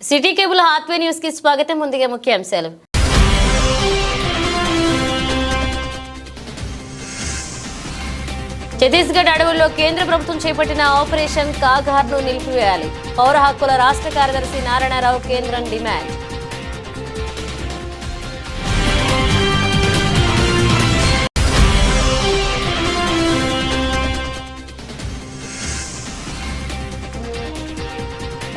City cable Hathway news కి స్వాగతం. ముందుగా ముఖ్యాంశాలు. ఛత్తీస్గఢ్ అడవుల్లో కేంద్ర ప్రభుత్వం చేపట్టిన ఆపరేషన్ కాగార్ను నిలిపివేయాలి. పౌర హక్కుల రాష్ట్ర కార్యదర్శి నారాయణరావు కేంద్రం డిమాండ్.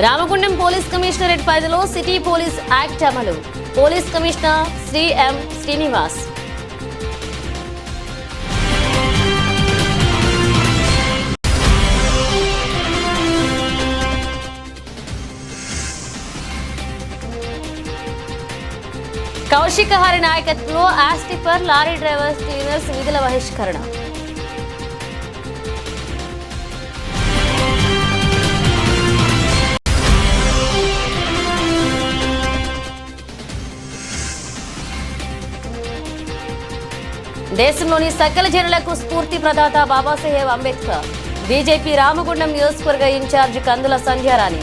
రామగుండం పోలీస్ కమిషనరేట్ పరిధిలో సిటీ పోలీస్ యాక్ట్ అమలు. పోలీస్ కమిషనర్ శ్రీ ఎం శ్రీనివాస్. కౌశిక హరి నాయకత్వంలో ఆస్టిపర్ లారీ డ్రైవర్స్ క్లీనర్స్ విధుల బహిష్కరణ. దేశంలోని సకల జనులకు స్ఫూర్తి ప్రదాత బాబాసాహెబ్ అంబేద్కర్. బీజేపీ రామగుండం నియోజకవర్గ ఇన్ఛార్జ్ కందుల సంధ్యారాణి.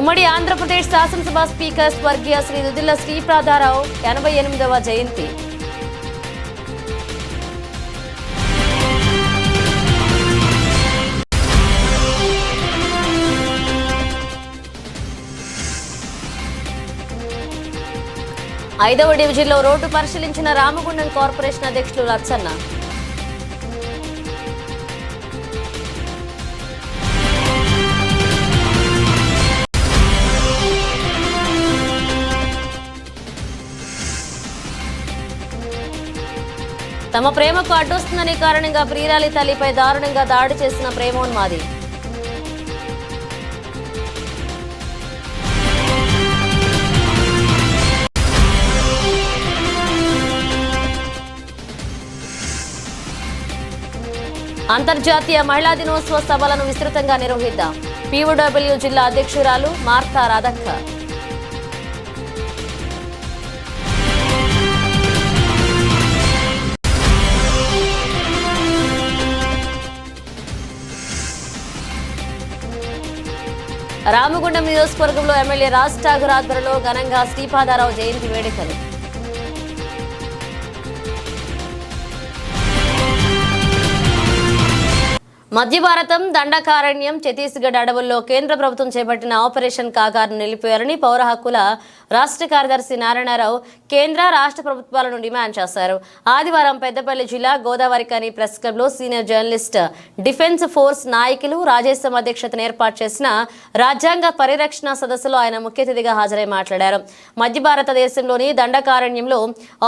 ఉమ్మడి ఆంధ్రప్రదేశ్ శాసనసభ స్పీకర్ స్వర్గీయ శ్రీ దుద్దిల్ల శ్రీపాదారావు 88వ జయంతి. ఐదవ డివిజన్లో రోడ్డు పరిశీలించిన రామగుండం కార్పొరేషన్ అధ్యక్షులు లచ్చన్న. తమ ప్రేమకు అడ్డొస్తుందని కారణంగా ప్రియురాలి తల్లిపై దారుణంగా దాడి చేసిన ప్రేమోన్మాది. అంతర్జాతీయ మహిళా దినోత్సవ సభలను విస్తృతంగా నిర్వహిద్దాం. పీఓడబ్ల్యూ జిల్లా అధ్యక్షురాలు మార్తా రాధక్క. రామగుండం నియోజకవర్గంలో ఎమ్మెల్యే రాజ్ ఠాగూర్ ఆధ్వర్యంలో ఘనంగా శ్రీపాదారావు జయంతి వేడుకలు. మధ్య భారతం దండకారణ్యం ఛత్తీస్గఢ్ అడవుల్లో కేంద్ర ప్రభుత్వం చేపట్టిన ఆపరేషన్ కాగార్ను నిలిపేయాలని పౌర హక్కుల రాష్ట్ర కార్యదర్శి నారాయణరావు కేంద్ర రాష్ట్ర ప్రభుత్వాలను డిమాండ్ చేశారు. ఆదివారం పెద్దపల్లి జిల్లా గోదావరికని ప్రెస్ క్లబ్లో సీనియర్ జర్నలిస్ట్ డిఫెన్స్ ఫోర్స్ నాయకులు రాజేశం అధ్యక్షతన ఏర్పాటు చేసిన రాజ్యాంగ పరిరక్షణ సదస్సులో ఆయన ముఖ్య అతిథిగా హాజరై మాట్లాడారు. మధ్య భారతదేశంలోని దండకారణ్యంలో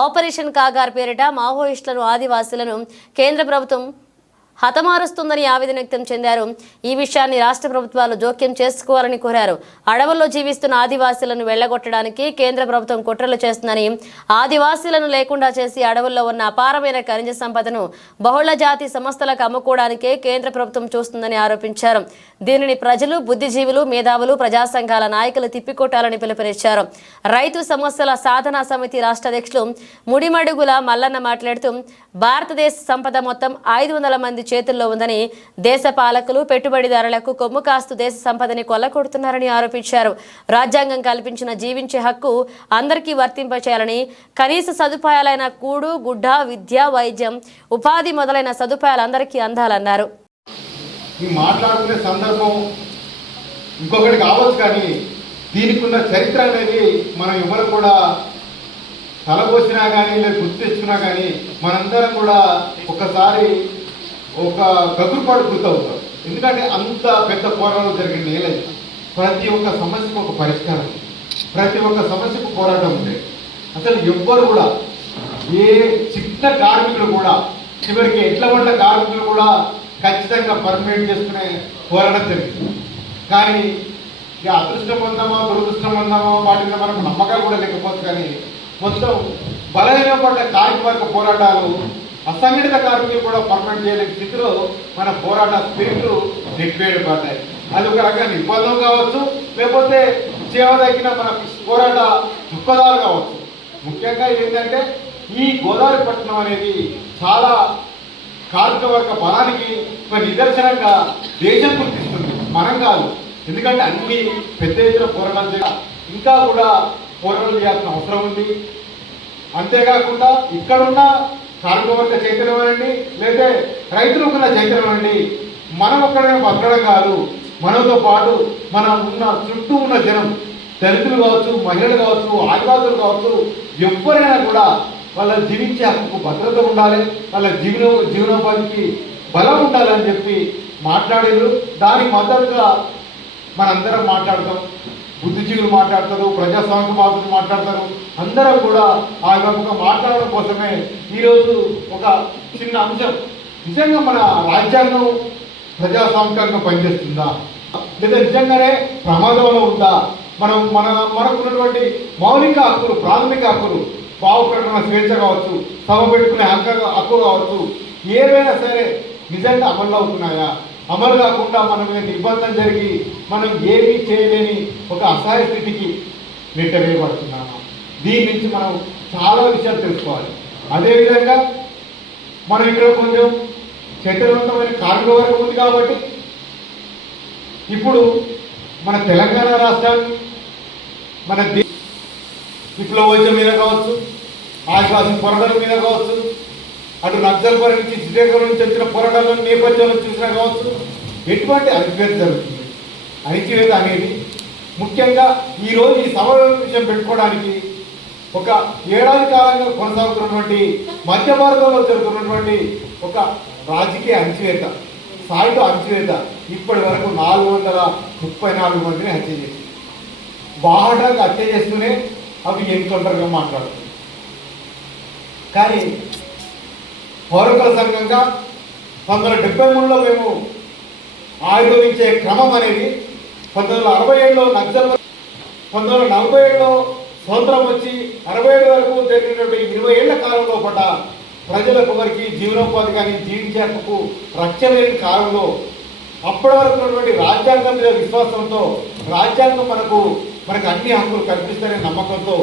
ఆపరేషన్ కాగార్ పేరిట మావోయిస్టులను ఆదివాసీలను కేంద్ర ప్రభుత్వం హతమారుస్తుందని ఆవేదన వ్యక్తం చెందారు. ఈ విషయాన్ని రాష్ట్ర ప్రభుత్వాలు జోక్యం చేసుకోవాలని కోరారు. అడవుల్లో జీవిస్తున్న ఆదివాసీలను వెళ్లగొట్టడానికి కేంద్ర ప్రభుత్వం కుట్రలు చేస్తుందని, ఆదివాసీలను లేకుండా చేసి అడవుల్లో ఉన్న అపారమైన ఖనిజ సంపదను బహుళ జాతి సంస్థలకు అమ్ముకోవడానికే కేంద్ర ప్రభుత్వం చూస్తుందని ఆరోపించారు. దీనిని ప్రజలు, బుద్ధిజీవులు, మేధావులు, ప్రజా సంఘాల నాయకులు తిప్పికొట్టాలని పిలుపునిచ్చారు. రైతు సమస్యల సాధనా సమితి రాష్ట్ర అధ్యక్షులు ముడిమడుగుల మల్లన్న మాట్లాడుతూ భారతదేశ సంపద మొత్తం 500 మంది చేతుల్లో ఉందని, దేశ పాలకులు పెట్టుబడిదారులకు కొమ్ము కాస్తూ దేశ సంపదని కొల్లకొడుతున్నారని ఆరోపించారు. రాజ్యాంగం కల్పించిన జీవించే హక్కు అందరికీ వర్తింపచేయాలని, కనీస సదుపాయాలైన కూడు, గుడ్డ, విద్య, వైద్యం, ఉపాధి మొదలైన సదుపాయాలు అందరికీ అందాలన్నారు. మాట్లాడుకునే సందర్భం ఇంకొకటి కావచ్చు, కానీ దీనికి ఉన్న చరిత్ర అనేది మనం ఎవరు కూడా తలపోసినా కానీ లేదా గుర్తు తెచ్చుకున్నా కానీ మనందరం కూడా ఒకసారి ఒక గగురుపాటు గుర్తవుతాం. ఎందుకంటే అంత పెద్ద పోరాటం జరిగిన నేల. ప్రతి ఒక్క సమస్యకు ఒక పరిష్కారం, ప్రతి ఒక్క సమస్యకు పోరాటం ఉంది. అసలు ఎవ్వరు కూడా, ఏ చిన్న కార్మికులు కూడా, చివరికి ఎట్ల పడ్డ కార్మికులు కూడా ఖచ్చితంగా పర్మనెంట్ చేసుకునే పోరాటం జరిగింది. కానీ ఇక అదృష్టం ఉందామో దురదృష్టం ఉందామో వాటి మీద మనకు నమ్మకాలు కూడా లేకపోవచ్చు. కానీ మొత్తం బలహీనపడ్డ కార్మిక పోరాటాలు, అసంఘటిత కార్మికులు కూడా పర్మనెంట్ చేయలేని స్థితిలో మన పోరాట స్పిరిట్లు నెట్టివేయబడ్డాయి. అది ఒక రకంగా నిర్బంధం కావచ్చు, లేకపోతే సేవ తగ్గిన మన పోరాట దృక్పథాలు కావచ్చు. ముఖ్యంగా ఏంటంటే ఈ గోదావరి పట్టణం అనేది చాలా కార్మికవర్గ బలానికి ఒక నిదర్శనంగా దేశం గుర్తిస్తుంది, మనం కాదు. ఎందుకంటే అన్ని పెద్ద ఎత్తున పోరాటాలు ఇంకా కూడా పోరాటాలు చేయాల్సిన అవసరం ఉంది. అంతేకాకుండా ఇక్కడున్న కార్మికవర్గ చైతన్యం అనండి, లేదా రైతులకున్న చైతన్యం అండి, మనం ఒక్కడే బతకడం కాదు, మనతో పాటు మనం ఉన్న చుట్టూ ఉన్న జనం, దళితులు కావచ్చు, మహిళలు కావచ్చు, ఆదివాసులు కావచ్చు, ఎవరైనా కూడా వాళ్ళ జీవించే హక్కు భద్రత ఉండాలి, వాళ్ళ జీవనోపాధికి బలం ఉండాలని చెప్పి మాట్లాడారు. దానికి మద్దతుగా మనందరం మాట్లాడతాం, బుద్ధిజీవులు మాట్లాడతారు, ప్రజాస్వామికవాదులు మాట్లాడతారు. అందరం కూడా ఆ యొక్క మాట్లాడడం కోసమే ఈరోజు ఒక చిన్న అంశం, నిజంగా మన రాజ్యాంగం ప్రజాస్వామికంగా పనిచేస్తుందా లేదా నిజంగానే ప్రమాదంలో ఉందా, మనకున్నటువంటి మౌలిక హక్కులు, ప్రాథమిక హక్కులు, భావ ప్రకటన స్వేచ్ఛ కావచ్చు, సభ పెట్టుకునే హక్కు కావచ్చు, ఏవైనా సరే నిజంగా అమలు అవుతున్నాయా, అమలు కాకుండా మనం నిర్బంధం జరిగి మనం ఏమీ చేయలేని ఒక అసహాయ స్థితికి నెట్టవేయబడుతున్నాము. దీని నుంచి మనం చాలా విషయాలు తెలుసుకోవాలి. అదేవిధంగా మనం ఇక్కడ కొంచెం చైతన్యవంతమైన కార్మిక వర్గం ఉంది కాబట్టి ఇప్పుడు మన తెలంగాణ రాష్ట్రాన్ని మన విప్లవోద్యమం మీద కావచ్చు, ఆదివాసీ పోరాటాల మీద కావచ్చు, అటు నక్సల్బరి నుంచి శ్రీకాకుళం నుంచి వచ్చిన పోరాటాల నేపథ్యంలో చూసినా కావచ్చు, ఎటువంటి అణిచివేత జరుగుతుంది. అణిచివేత అనేది ముఖ్యంగా ఈరోజు ఈ సమావేశం పెట్టుకోవడానికి ఒక ఏడాది కాలంగా కొనసాగుతున్నటువంటి మధ్య మార్గంలో జరుగుతున్నటువంటి ఒక రాజకీయ అణిచివేత, సాయుధ అణిచివేత ఇప్పటి వరకు 434 మందిని హత్య చేసింది. బాహటంగా హత్య చేస్తూనే అవి ఎన్కౌంటర్గా మాట్లాడుతుంది. కానీ పౌరకుల సంఘంగా 1973లో మేము ఆవిర్భవించే క్రమం అనేది 1967లో నక్సల్, 1947లో స్వతంత్రం వచ్చి 67 వరకు జరిగినటువంటి 20 ఏళ్ల కాలంలో పడ్డ ప్రజలకు వారికి జీవనోపాధి కానీ జీవించే హక్కు రక్షణ లేని కాలంలో అప్పటి వరకు ఉన్నటువంటి రాజ్యాంగం మీద విశ్వాసంతో, రాజ్యాంగం మనకు అన్ని హక్కులు కల్పిస్తారనే నమ్మకంతో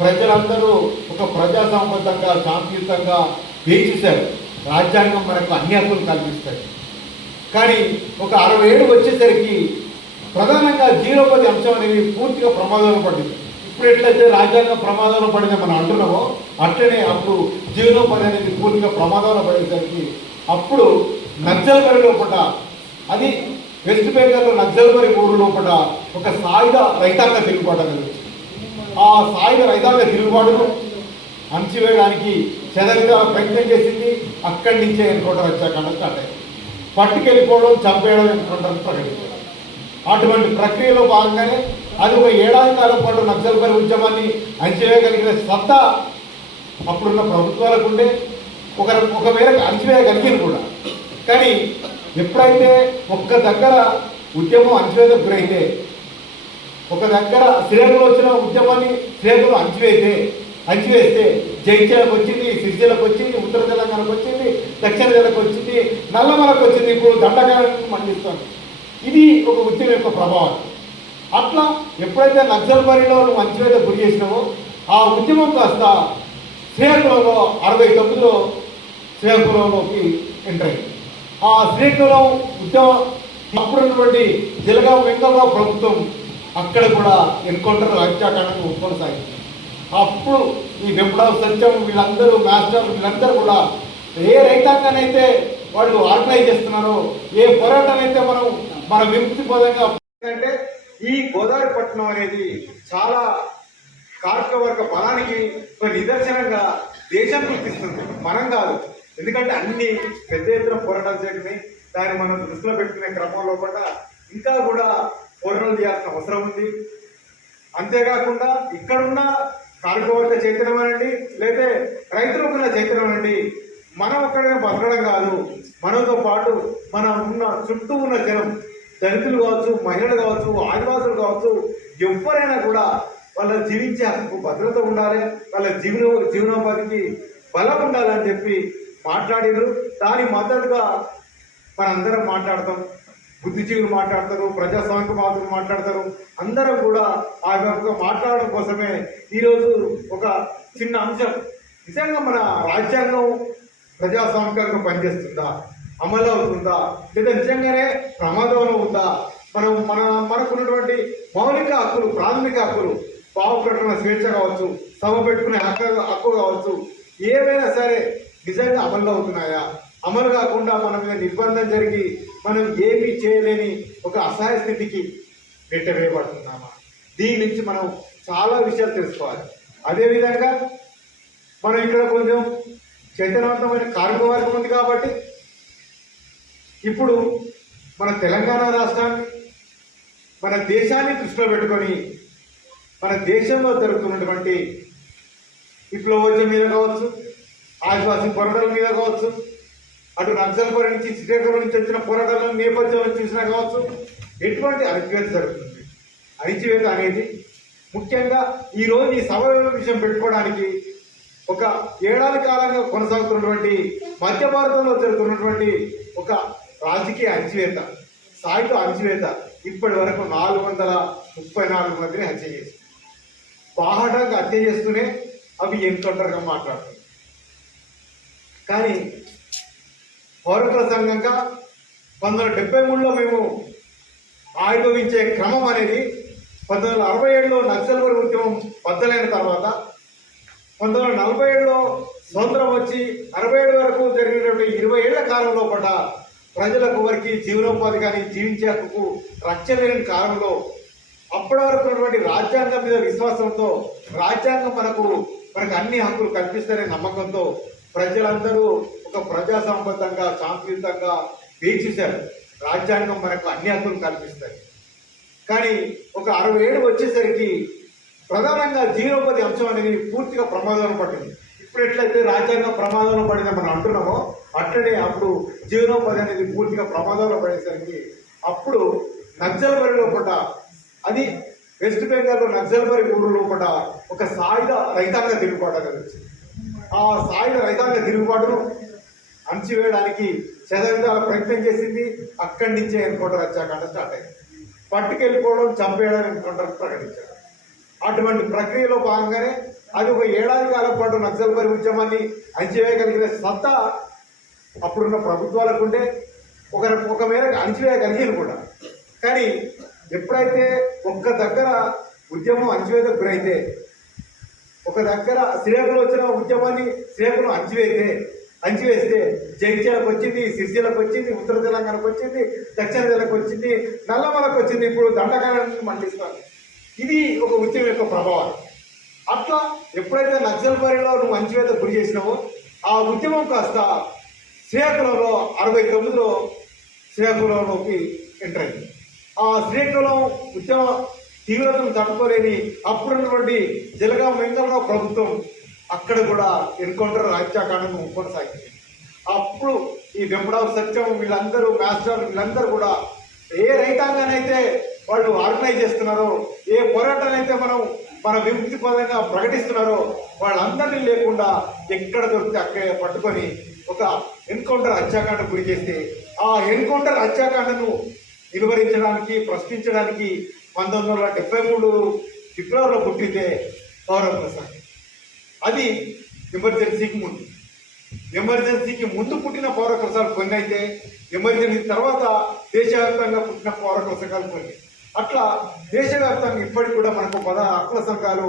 ప్రజలందరూ ఒక ప్రజాసంబద్ధంగా శాంతియుతంగా వేయించారు. రాజ్యాంగం మనకు అన్ని హక్కులు కల్పిస్తాయి. కానీ ఒక 60 ఏళ్ళు వచ్చేసరికి ప్రధానంగా జీవనోపాధి అంశం అనేది పూర్తిగా ప్రమాదంలో పడింది. ఇప్పుడు ఎట్లయితే రాజ్యాంగం ప్రమాదంలో పడింది మనం అంటున్నామో అట్లనే అప్పుడు జీవనోపాధి అనేది పూర్తిగా ప్రమాదంలో పడేసరికి అప్పుడు నక్సల్బరి లోపల, అది వెస్ట్ బెంగాల్లో నక్సల్బరి ఊరు లోపల ఒక సాయుధ రైతాంగ తిరుగుబాటు అనేది, ఆ సాయుధ రైతాంగ తిరుగుబాటును అణచివేయడానికి చెదరిగా ప్రయత్నం చేసింది. అక్కడి నుంచే ఎన్కౌంటర్ వచ్చాక స్టార్ట్ అయ్యింది. పట్టుకెళ్ళిపోవడం, చంపేయడం ఎన్కౌంటర్ ప్రకటించారు. అటువంటి ప్రక్రియలో భాగంగానే అది ఒక ఏడాది కాలం పాటు నక్సల్బరి ఉద్యమాన్ని అణచివేయగలిగిన సత్తా అప్పుడున్న ప్రభుత్వాలకు ఉండే, ఒక మేరకు అణచివేయగలిగింది కూడా. కానీ ఎప్పుడైతే ఒక్క దగ్గర ఉద్యమం అణచివేతకు గురైతే, ఒక దగ్గర శ్రీకాకుళం వచ్చిన ఉద్యమాన్ని శ్రీకాకుళం అణచివేస్తే జైత్యాలకు వచ్చింది, సిరిసిల్లకు వచ్చింది, ఉత్తర తెలంగాణకు వచ్చింది, దక్షిణ జిల్లాకు వచ్చింది, నల్లమలకు వచ్చింది, ఇప్పుడు దండకారణ్యం మండిస్తుంది. ఇది ఒక ఉద్యమం యొక్క ప్రభావం. అట్లా ఎప్పుడైతే నక్సల్బరిలో నువ్వు అణచివేత గురి చేసినావో ఆ ఉద్యమం కాస్త శ్రీకాకుళంలో 69లో శ్రీకాకుళంలోకి ఎంటర్ అయింది. ఆ శ్రీకాకుళం ఉద్యమం అప్పుడున్నటువంటి జలగాం వెంకటరావు ప్రభుత్వం అక్కడ కూడా ఎన్కౌంటర్ హత్యాకాండను కొనసాగింది. అప్పుడు ఈ వెంపడావు సత్యం వీళ్ళందరూ, మాస్టర్ వీళ్ళందరూ కూడా ఏ రైతాంగాన్ని అయితే వాళ్ళు ఆర్గనైజ్ చేస్తున్నారో, ఏ పోరాటం అయితే మన విముక్తి పదంగా అంటే ఈ గోదావరి పట్టణం అనేది చాలా కార్మిక వర్గ బలానికి ఒక నిదర్శనంగా దేశం గుర్తిస్తుంది, మనం కాదు. ఎందుకంటే అన్ని పెద్ద ఎత్తున పోరాటాలు జరిగినాయి. దాన్ని మనం దృష్టిలో పెట్టుకునే క్రమంలో కూడా ఇంకా కూడా పోరాటాలు చేయాల్సిన అవసరం ఉంది. అంతేకాకుండా ఇక్కడున్న కార్మికవర్గ చైతన్యం అనండి, లేదా రైతులకున్న చైతన్యం అనండి, మనం ఒక్కడే బతకడం కాదు, మనతో పాటు మనం ఉన్న చుట్టూ ఉన్న జనం, దళితులు కావచ్చు, మహిళలు కావచ్చు, ఆదివాసులు కావచ్చు, ఎవరైనా కూడా వాళ్ళ జీవించే హక్కు భద్రత ఉండాలి, వాళ్ళ జీవనోపాధికి బలం ఉండాలని చెప్పి మాట్లాడారు. దానికి మద్దతుగా మనందరం మాట్లాడతాం, బుద్ధిజీవులు మాట్లాడతారు, ప్రజాస్వామికవాదులు మాట్లాడతారు. అందరం కూడా ఆ యొక్క మాట్లాడడం కోసమే ఈరోజు ఒక చిన్న అంశం, నిజంగా మన రాజ్యాంగం ప్రజాస్వామికంగా పనిచేస్తుందా, అమలు అవుతుందా, లేదా నిజంగానే ప్రమాదంలో ఉందా? మనకున్నటువంటి మౌలిక హక్కులు, ప్రాథమిక హక్కులు, భావ ప్రకటన స్వేచ్ఛ కావచ్చు, సభ పెట్టుకునే హక్కు కావచ్చు, ఏవైనా సరే నిజంగా అమలు అవుతున్నాయా? అమలు కాకుండా మన మీద నిర్బంధం జరిగి మనం ఏమీ చేయలేని ఒక అసహాయ స్థితికి నెట్టవేయబడుతున్నామా? దీని నుంచి మనం చాలా విషయాలు తెలుసుకోవాలి. అదేవిధంగా మనం ఇక్కడ కొంచెం చైతన్యవంతమైన కార్మిక వర్గం ఉంది కాబట్టి ఇప్పుడు మన తెలంగాణ రాష్ట్రాన్ని, మన దేశాన్ని దృష్టిలో పెట్టుకొని మన దేశంలో జరుగుతున్నటువంటి విప్లవోద్యమం మీద కావచ్చు, ఆదివాసీ పోరాటాల మీద కావచ్చు, అటు నక్సల్బరి నుంచి శ్రీకాకుళం నుంచి వచ్చిన పోరాటాల నేపథ్యంలో చూసినా కావచ్చు, ఎటువంటి అణచివేత జరుగుతుంది. అణచివేత అనేది ముఖ్యంగా ఈరోజు ఈ సభ విషయం పెట్టుకోవడానికి ఒక ఏడాది కాలంగా కొనసాగుతున్నటువంటి మధ్య భారతంలో జరుగుతున్నటువంటి ఒక రాజకీయ అణచివేత, సాయుధ అణచివేత ఇప్పటి వరకు 434 మందిని హత్య చేసి బాహాటంగా హత్య చేస్తూనే అవి ఎన్కౌంటర్గా మాట్లాడుతుంది. కానీ పౌరకుల సంఘంగా 1973లో మేము ఆవిర్భవించే క్రమం అనేది 1967లో నక్సల్బరి ఉద్యమం బద్దలైన తర్వాత 1947లో స్వతంత్రం వచ్చి 67 వరకు జరిగినటువంటి 20 ఏళ్ల కాలంలో పడ్డ ప్రజలకు వారికి జీవనోపాధి కానీ జీవించే హక్కుకు రక్షణ లేని కాలంలో అప్పటి వరకు ఉన్నటువంటి రాజ్యాంగం మీద విశ్వాసంతో, రాజ్యాంగం మనకు అన్ని హక్కులు కల్పిస్తారనే నమ్మకంతో ప్రజలందరూ ఒక ప్రజాసంబద్ధంగా శాంతియుతంగా వేచిశారు. రాజ్యాంగం మనకు అన్ని హక్కులు కల్పిస్తాయి. కానీ ఒక 60 ఏళ్ళు వచ్చేసరికి ప్రధానంగా జీవనోపాధి అంశం అనేది పూర్తిగా ప్రమాదంలో పడింది. ఇప్పుడు ఎట్లయితే రాజ్యాంగం ప్రమాదంలో పడిందని మనం అంటున్నామో అట్లనే అప్పుడు జీవనోపాధి అనేది పూర్తిగా ప్రమాదంలో పడేసరికి అప్పుడు నక్సల్బరిలో పడ్డ, అది వెస్ట్ బెంగాల్లో నక్సల్బరి ఊరులో పడ్డ ఒక సాయుధ రైతాంగ తిరుగుబాటు వచ్చింది. ఆ సాయుధ రైతాంగ తిరుగుబాటును అణచివేయడానికి శతవిధాల ప్రయత్నం చేసింది. అక్కడి నుంచే ఎన్కౌంటర్ హత్యాకాండ స్టార్ట్ అయింది. పట్టుకెళ్ళిపోవడం, చంపేయడం ఎన్కౌంటర్ ప్రకటించారు. అటువంటి ప్రక్రియలో భాగంగానే అది ఒక ఏడాది కాలం పాటు నక్సల్బరి ఉద్యమాన్ని అణచివేయగలిగిన సత్తా అప్పుడున్న ప్రభుత్వాలకు ఉంటే ఒక మేరకు అణచివేయగలిగారు కూడా. కానీ ఎప్పుడైతే ఒక్క దగ్గర ఉద్యమం అణచివేతకు గురైతే, ఒక దగ్గర శ్రీకాకుళం వచ్చిన ఉద్యమాన్ని శ్రీకాకుళం అణచివేస్తే జగిత్యాలకు వచ్చింది, సిరిసిల్లకు వచ్చింది, ఉత్తర తెలంగాణకు వచ్చింది, దక్షిణ తెలంగాణకు వచ్చింది, నల్లమలకు వచ్చింది, ఇప్పుడు దండకారణానికి మండిస్తాను. ఇది ఒక ఉద్యమం యొక్క ప్రభావం. అట్లా ఎప్పుడైతే నక్సల్బరిలో నువ్వు అణచివేత గురి చేసినావో ఆ ఉద్యమం కాస్త శ్రీకాకుళంలో 69లో శ్రీకాకుళంలోకి ఎంటర్ అయింది. ఆ శ్రీకాకుళం ఉద్యమ తీవ్రతను తట్టుకోలేని అప్పుడున్నటువంటి జలగాం వెంకటరావు ప్రభుత్వం అక్కడ కూడా ఎన్కౌంటర్ హత్యాకాండను కొనసాగింది. అప్పుడు ఈ వెంపడావు సత్యం వీళ్ళందరూ, మాస్టర్ వీళ్ళందరూ కూడా ఏ రైతాంగానైతే వాళ్ళు ఆర్గనైజ్ చేస్తున్నారో, ఏ పోరాటాన్ని అయితే మన విముక్తి పదంగా ప్రకటిస్తున్నారో వాళ్ళందరినీ లేకుండా ఎక్కడ దొరికితే అక్కడ పట్టుకొని ఒక ఎన్కౌంటర్ హత్యాకాండ గురి చేస్తే ఆ ఎన్కౌంటర్ హత్యాకాండను నిలువరించడానికి, ప్రశ్నించడానికి 1973 ఫిబ్రవరిలో పుట్టిందే పౌరకుల సంఘం. అది ఎమర్జెన్సీకి ముందు పుట్టిన పౌరకుల సంఘాలు కొన్ని అయితే, ఎమర్జెన్సీ తర్వాత దేశవ్యాప్తంగా పుట్టిన పౌరకుల సంఘాలు కొన్ని. అట్లా దేశవ్యాప్తంగా ఇప్పటికి కూడా మనకు హక్కుల సంఘాలు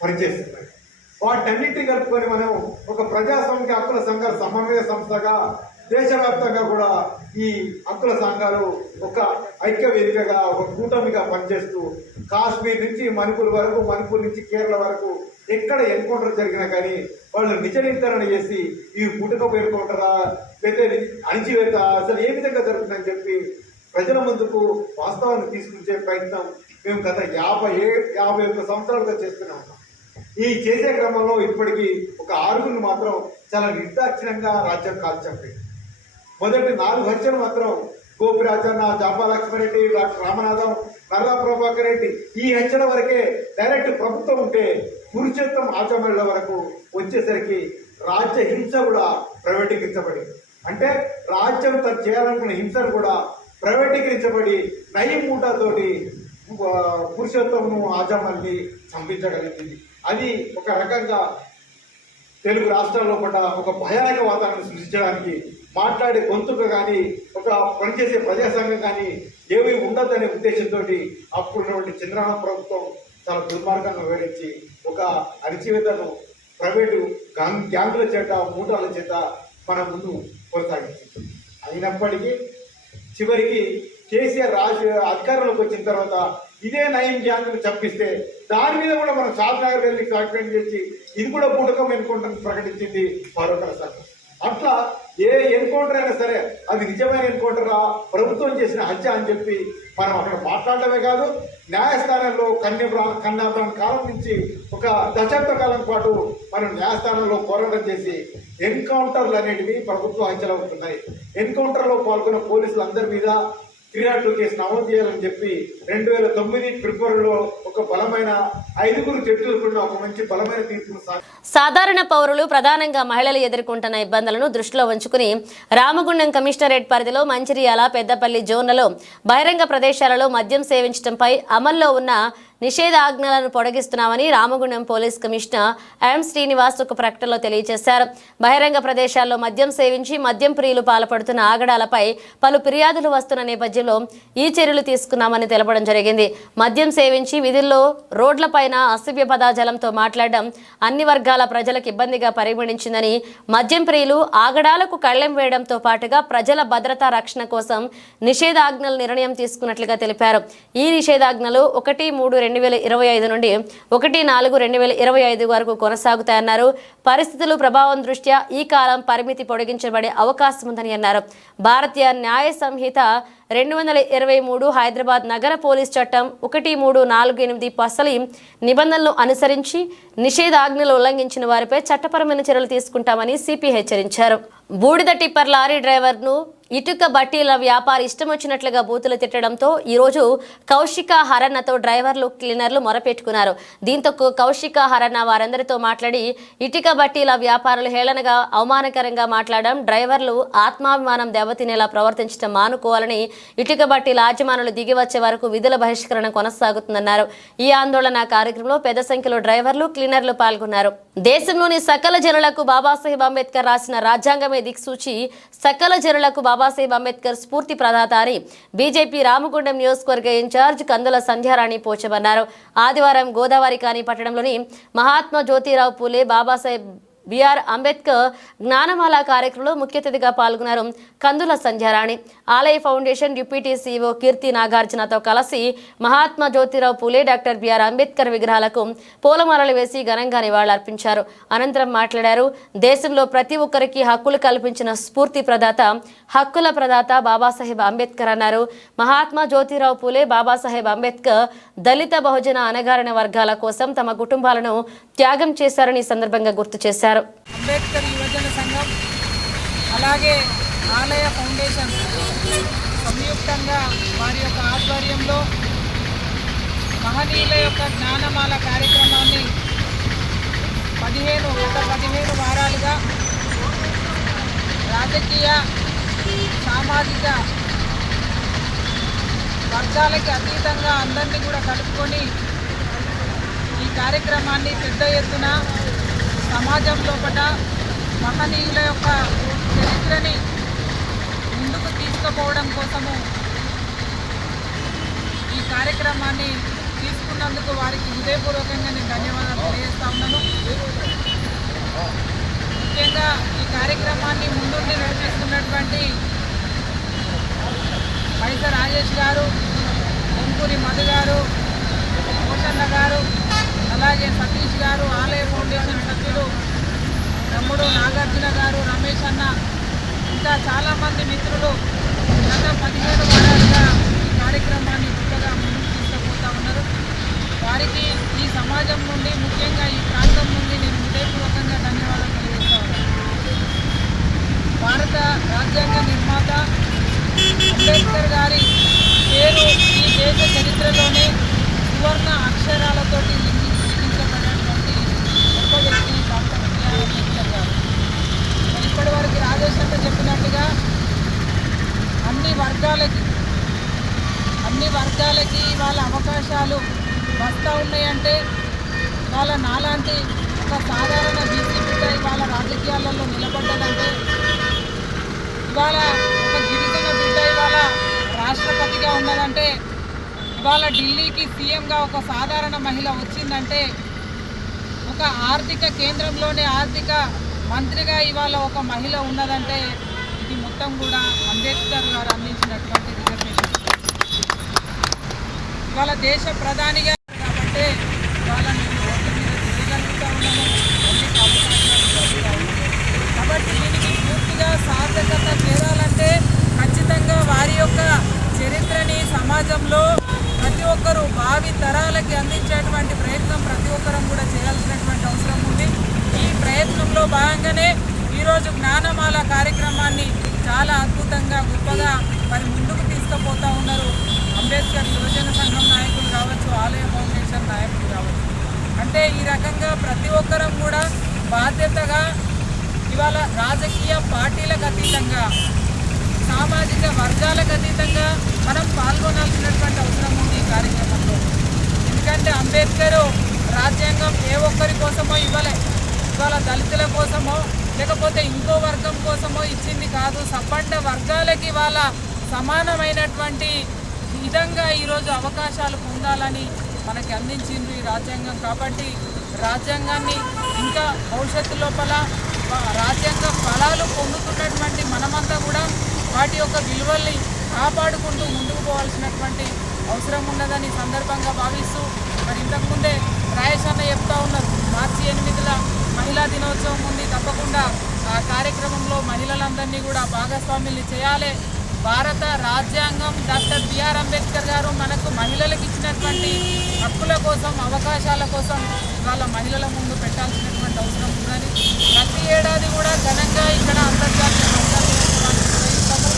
పనిచేస్తున్నాయి. వాటన్నింటినీ కలుపుకొని మనం ఒక ప్రజాస్వామిక హక్కుల సంఘాల సమన్వయ సంస్థగా దేశవ్యాప్తంగా కూడా ఈ హక్కుల సంఘాలు ఒక ఐక్య వేదికగా, ఒక కూటమిగా పనిచేస్తూ కాశ్మీర్ నుంచి మణిపూర్ వరకు, మణిపూర్ నుంచి కేరళ వరకు ఎక్కడ ఎన్కౌంటర్ జరిగినా కానీ వాళ్ళు నిజ నిర్ధారణ చేసి ఇవి పుట్టుకపు ఎన్కౌంటరా లేదా అణచివేత అసలు ఏ విధంగా జరుగుతుందని చెప్పి ప్రజల ముందుకు వాస్తవాన్ని తీసుకొచ్చే ప్రయత్నం మేము గత 51 సంవత్సరాలుగా చేస్తూనే ఉన్నాం. ఈ చేసే క్రమంలో ఇప్పటికీ ఒక 6 మాత్రం చాలా నిర్దాక్షిణ్యంగా రాజ్యం కాల్చండి. మొదటి 4 హత్యలు మాత్రం గోపిరాజన్న, జాపా లక్ష్మణరెడ్డి, డాక్టర్ రామనాథం, నర్రా ప్రభాకర్ రెడ్డి ఈ హత్యల వరకే డైరెక్ట్ ప్రభుత్వం ఉంటే పురుషోత్తం ఆచమళ్ళ వరకు వచ్చేసరికి రాజ్య హింస కూడా ప్రైవేటీకరించబడింది. అంటే రాజ్యం తను చేయాలనుకున్న హింసను కూడా ప్రైవేటీకరించబడి నయీం మూటాతోటి పురుషోత్తంను ఆజామల్ని చంపించగలిగింది. అది ఒక రకంగా తెలుగు రాష్ట్రాల్లో కూడా ఒక భయానక వాతావరణం సృష్టించడానికి మాట్లాడే గొంతుక కానీ ఒక పనిచేసే ప్రజాసంఘం కానీ ఏమీ ఉండద్దనే ఉద్దేశంతో అప్పుడున్నటువంటి చంద్రబాబు ప్రభుత్వం చాలా దుర్మార్గంగా వివరించి ఒక అణచివేతను ప్రైవేటు గ్యాంగుల చేత మూటాల చేత మన ముందు కొనసాగించింది. అయినప్పటికీ చివరికి కేసీఆర్ అధికారంలోకి వచ్చిన తర్వాత ఇదే నయం గ్యాంగులు చంపిస్తే దాని మీద కూడా మనం షాద్నగర్ వెళ్ళి కాంప్లైంట్ చేసి ఇది కూడా బూటకం ఎన్కౌంటర్ ప్రకటించింది ఫారూక్ సంఘం. అట్లా ఏ ఎన్కౌంటర్ అయినా సరే అది నిజమైన ఎన్కౌంటరా ప్రభుత్వం చేసిన హత్య అని చెప్పి మనం అక్కడ మాట్లాడటమే కాదు, న్యాయస్థానంలో కన్యాభ్రాణ కాలం నుంచి ఒక దశాబ్ద కాలం పాటు మనం న్యాయస్థానంలో పోరాటం చేసి ఎన్కౌంటర్లు అనేటివి ప్రభుత్వ హత్యలు అవుతున్నాయి. ఎన్కౌంటర్లో పాల్గొన్న పోలీసులందరి మీద 302 కేసు నమోదు చేయాలని చెప్పి 2009 ఫిబ్రవరిలో ఒక బలమైన 5 జడ్జిలకున్న ఒక మంచి బలమైన తీర్పును సాధారణ పౌరులు ప్రధానంగా మహిళలు ఎదుర్కొంటున్న ఇబ్బందులను దృష్టిలో ఉంచుకుని రామగుండం కమిషనరేట్ పరిధిలో మంచిర్యాల, పెద్దపల్లి జోన్లలో బహిరంగ ప్రదేశాలలో మద్యం సేవించడంపై అమల్లో ఉన్న నిషేధాజ్ఞలను పొడిగిస్తున్నామని Ramagundam police commissioner M Srinivas ఒక ప్రకటనలో తెలియజేశారు. బహిరంగ ప్రదేశాల్లో మద్యం సేవించి మద్యం ప్రియులు పాల్పడుతున్న ఆగడాలపై పలు ఫిర్యాదులు వస్తున్న నేపథ్యంలో ఈ చర్యలు తీసుకున్నామని తెలపడం జరిగింది. మద్యం సేవించి విధుల్లో రోడ్లపైన అసభ్య పదజాలంతో మాట్లాడడం అన్ని వర్గాల ప్రజలకు ఇబ్బందిగా పరిగణించిందని, మద్యం ప్రియులు ఆగడాలకు కళ్లెం వేయడంతో పాటుగా ప్రజల భద్రతా రక్షణ కోసం నిషేధాజ్ఞల నిర్ణయం తీసుకున్నట్లుగా తెలిపారు. ఈ నిషేధాజ్ఞలు 1/3/2025 నుండి 1/4/2025 వరకు కొనసాగుతాయన్నారు. పరిస్థితులు ప్రభావం దృష్ట్యా ఈ కాలం పరిమితి పొడిగించబడే అవకాశం ఉందని అన్నారు. భారతీయ న్యాయ సంహిత 223 హైదరాబాద్ నగర పోలీస్ చట్టం 1348 పసలి నిబంధనలు అనుసరించి నిషేధాజ్ఞలు ఉల్లంఘించిన వారిపై చట్టపరమైన చర్యలు తీసుకుంటామని సిపి హెచ్చరించారు. బూడిద టిప్పర్ లారీ డ్రైవర్ను ఇటుక బట్టీల వ్యాపారి ఇష్టం వచ్చినట్లుగా బూతులు తిట్టడంతో ఈరోజు కౌశిక హరన్నతో డ్రైవర్లు, క్లీనర్లు మొరపెట్టుకున్నారు. దీంతో కౌశిక హరన్న వారందరితో మాట్లాడి ఇటుక బట్టీల వ్యాపారులు హేళనగా, అవమానకరంగా మాట్లాడడం, డ్రైవర్లు ఆత్మాభిమానం దెబ్బతినేలా ప్రవర్తించడం మానుకోవాలని, ఇటుక బట్టీల యాజమానులు దిగి వచ్చే వరకు విధుల బహిష్కరణ కొనసాగుతుందన్నారు. ఈ ఆందోళన కార్యక్రమంలో పెద్ద సంఖ్యలో డ్రైవర్లు, క్లీనర్లు పాల్గొన్నారు. దేశంలోని సకల జనులకు బాబాసాహెబ్ అంబేద్కర్ రాసిన రాజ్యాంగమే దిక్సూచి, సకల జనులకు బాబాసాహెబ్ అంబేద్కర్ స్ఫూర్తి ప్రదాత అని బీజేపీ రామగుండం నియోజకవర్గ ఇన్ఛార్జ్ కందుల సంధ్యారాణి పోచమన్నారు. ఆదివారం గోదావరి కాని పట్టణంలోని మహాత్మా జ్యోతిరావు పూలే బాబాసాహెబ్ బిఆర్ అంబేద్కర్ జ్ఞానమాల కార్యక్రమంలో ముఖ్య అతిథిగా పాల్గొన్నారు కందుల సంధ్యారాణి. ఆలయ ఫౌండేషన్ డిప్యూటీ సీఈఓ కీర్తి నాగార్జునతో కలిసి మహాత్మా జ్యోతిరావు పూలే, డాక్టర్ బిఆర్ అంబేద్కర్ విగ్రహాలకు పూలమాలలు వేసి ఘనంగా నివాళులర్పించారు. అనంతరం మాట్లాడారు. దేశంలో ప్రతి ఒక్కరికి హక్కులు కల్పించిన స్ఫూర్తి ప్రదాత, హక్కుల ప్రదాత బాబాసాహెబ్ అంబేద్కర్ అన్నారు. మహాత్మా జ్యోతిరావు పూలే, బాబాసాహెబ్ అంబేద్కర్ దళిత, బహుజన, అణగారిన వర్గాల కోసం తమ కుటుంబాలను త్యాగం చేశారని ఈ సందర్భంగా గుర్తు చేశారు. అంబేద్కర్ యువజన సంఘం అలాగే ఆలయ ఫౌండేషన్ సంయుక్తంగా వారి యొక్క ఆధ్వర్యంలో మహనీయుల యొక్క జ్ఞానమాల కార్యక్రమాన్ని గత 15 వారాలుగా రాజకీయ, సామాజిక వర్గాలకి అతీతంగా అందరినీ కూడా కలుపుకొని ఈ కార్యక్రమాన్ని పెద్ద ఎత్తున సమాజం లోపల మహనీయుల యొక్క చరిత్రని ముందుకు తీసుకుపోవడం కోసము ఈ కార్యక్రమాన్ని తీసుకున్నందుకు వారికి హృదయపూర్వకంగా నేను ధన్యవాదాలు తెలియజేస్తా ఉన్నాను. ముఖ్యంగా ఈ కార్యక్రమాన్ని ముందుండి నడిపిస్తున్నటువంటి వైస రాజేష్ గారు, కొంకూరి మధు గారు, భూషణ గారు, అలాగే సతీష్ గారు, ఆలయ ఫౌండేషన్ సభ్యులు తమ్ముడు నాగార్జున గారు, రమేష్ అన్న, ఇంకా చాలామంది మిత్రులు గత 15 వారాలుగా ఈ కార్యక్రమాన్ని చక్కగా ముందుకు తీసుకుపోతూ ఉన్నారు. వారికి ఈ సమాజం నుండి, ముఖ్యంగా ఈ ప్రాంతం నుండి నేను హృదయపూర్వకంగా ధన్యవాదాలు తెలియజేస్తా ఉన్నాను. భారత రాజ్యాంగ నిర్మాత అంబేద్కర్ గారి పేరు ఈ దేశ చరిత్రలోనే సువర్ణ అక్షరాలతో లిఖించబడినటువంటి గొప్ప వ్యక్తి డాక్టర్ బిఆర్ అంబేద్కర్ గారు. ఇప్పటి వరకు రాజేష్ అంతా చెప్పినట్టుగా అన్ని వర్గాలకి వాళ్ళ అవకాశాలు వస్తూ ఉన్నాయంటే వాళ్ళ నాలాంటి ఒక సాధారణ బీసీ బిడ్డ ఇవాళ రాజకీయాలలో నిలబడ్డదంటే, ఇవాళ ఒక గిరిజన బిడ్డ ఇవాళ రాష్ట్రపతిగా ఉన్నదంటే, ఇవాళ ఢిల్లీకి సీఎంగా ఒక సాధారణ మహిళ వచ్చిందంటే, ఒక ఆర్థిక కేంద్రంలోనే ఆర్థిక మంత్రిగా ఇవాళ ఒక మహిళ ఉన్నదంటే, ఇది మొత్తం కూడా అంబేద్కర్ గారు అందించినటువంటి రిజర్వేషన్. ఇవాళ దేశ ప్రధానిగా కాబట్టి ఇవాళ నేను ఓట్ల మీద తిరగలుగుతా ఉన్నాను, అన్ని అవకాశాలు జరుగుతూ ఉన్నాయి. కాబట్టి దీనికి పూర్తిగా సార్థకత చేరాలంటే ఖచ్చితంగా వారి యొక్క చరిత్రని సమాజంలో ప్రతి ఒక్కరూ భావి తరాలకి అందించేటువంటి ప్రయత్నం ప్రతి ఒక్కరం కూడా చేయాల్సినటువంటి అవసరం ఉంది. ఈ ప్రయత్నంలో భాగంగానే ఈరోజు జ్ఞానమాల కార్యక్రమాన్ని చాలా అద్భుతంగా గొప్పగా మరి ముందుకు తీసుకుపోతూ ఉన్నారు అంబేద్కర్ యువజన సంఘం నాయకులు కావచ్చు, ఆలయ ఫౌండేషన్ నాయకులు కావచ్చు. అంటే ఈ రకంగా ప్రతి ఒక్కరం కూడా బాధ్యతగా ఇవాళ రాజకీయ పార్టీలకు అతీతంగా, సామాజిక వర్గాలకు అతీతంగా మనం పాల్గొనాల్సినటువంటి అవసరం ఉంది ఈ కార్యక్రమంలో. ఎందుకంటే అంబేద్కర్ రాజ్యాంగం ఏ ఒక్కరి కోసమో ఇవ్వలే, ఇవాళ దళితుల కోసమో లేకపోతే ఇంకో వర్గం కోసమో ఇచ్చింది కాదు. సబ్బండ వర్గాలకి ఇవాళ సమానమైనటువంటి విధంగా ఈరోజు అవకాశాలు పొందాలని మనకి అందించింది ఈ రాజ్యాంగం. కాబట్టి రాజ్యాంగాన్ని ఇంకా భవిష్యత్తు లోపల రాజ్యాంగ ఫలాలు పొందుతున్నటువంటి మనమంతా కూడా వాటి యొక్క విలువల్ని కాపాడుకుంటూ ముందుకు పోవాల్సినటువంటి అవసరం ఉన్నదని సందర్భంగా భావిస్తూ, మరి ఇంతకుముందే రాయేష్ అన్న చెప్తా ఉన్నారు, మార్చి 8న మహిళా దినోత్సవం ఉంది. తప్పకుండా ఆ కార్యక్రమంలో మహిళలందరినీ కూడా భాగస్వాముల్ని చేయాలి. భారత రాజ్యాంగం డాక్టర్ బిఆర్ అంబేద్కర్ గారు మనకు మహిళలకు ఇచ్చినటువంటి హక్కుల కోసం, అవకాశాల కోసం ఇవాళ మహిళల ముందు పెట్టాల్సినటువంటి అవసరం ఉందని ప్రతి ఏడాది కూడా ఘనంగా ఇక్కడ అంతర్జాతీయ మహిళా దినోత్సవాన్ని నిర్వహిస్తాము.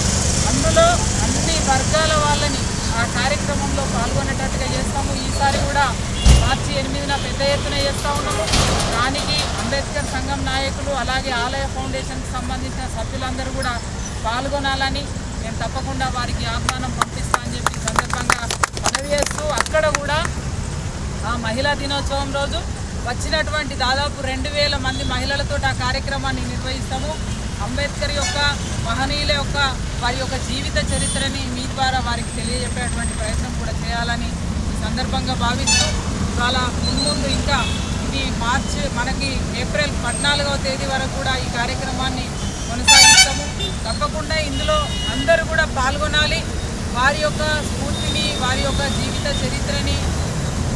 అందులో అన్ని వర్గాల వాళ్ళని ఆ కార్యక్రమంలో పాల్గొనేటట్టుగా చేస్తాము. ఈసారి కూడా మార్చి 8న పెద్ద ఎత్తున చేస్తూ ఉన్నాము. దానికి అంబేద్కర్ సంఘం నాయకులు అలాగే ఆలయ ఫౌండేషన్కి సంబంధించిన సభ్యులందరూ కూడా పాల్గొనాలని నేను తప్పకుండా వారికి ఆహ్వానం పంపిస్తా అని చెప్పి సందర్భంగా మనవి చేస్తూ, అక్కడ కూడా ఆ మహిళా దినోత్సవం రోజు వచ్చినటువంటి దాదాపు 2000 మంది మహిళలతో ఆ కార్యక్రమాన్ని నిర్వహిస్తాము. అంబేద్కర్ యొక్క మహనీయుల యొక్క వారి యొక్క జీవిత చరిత్రని మీ ద్వారా వారికి తెలియజెప్పేటువంటి ప్రయత్నం కూడా చేయాలని ఈ సందర్భంగా భావిస్తూ, ఇవాళ ముందు ఇంకా ఇది మనకి ఏప్రిల్ 14వ తేదీ వరకు కూడా ఈ కార్యక్రమాన్ని కొనసాగిస్తాము. తప్పకుండా ఇందులో అందరూ కూడా పాల్గొనాలి. వారి యొక్క స్ఫూర్తిని, వారి యొక్క జీవిత చరిత్రని,